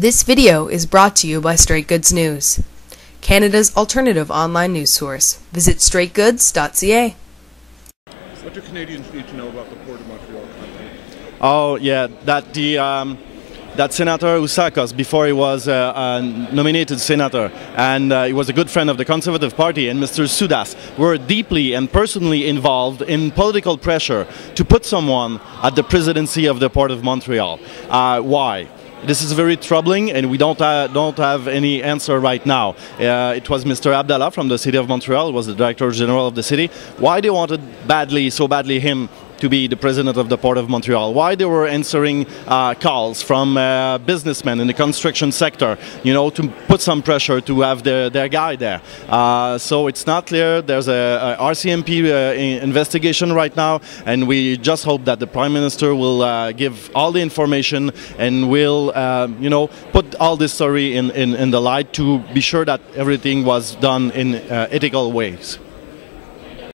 This video is brought to you by Straight Goods News, Canada's alternative online news source. Visit straightgoods.ca. What do Canadians need to know about the Port of Montreal campaign? Oh yeah, that Senator Oussakos, before he was nominated senator, and he was a good friend of the Conservative Party, and Mr. Soudas were deeply and personally involved in political pressure to put someone at the presidency of the Port of Montreal. Why? This is very troubling, and we don't have any answer right now. It was Mr. Abdallah from the City of Montreal, was the Director General of the city. Why they wanted so badly him to be the president of the Port of Montreal? Why they were answering calls from businessmen in the construction sector, you know, to put some pressure to have their guy there. So it's not clear. There's a RCMP investigation right now, and we just hope that the Prime Minister will give all the information and will, you know, put all this story in the light to be sure that everything was done in ethical ways.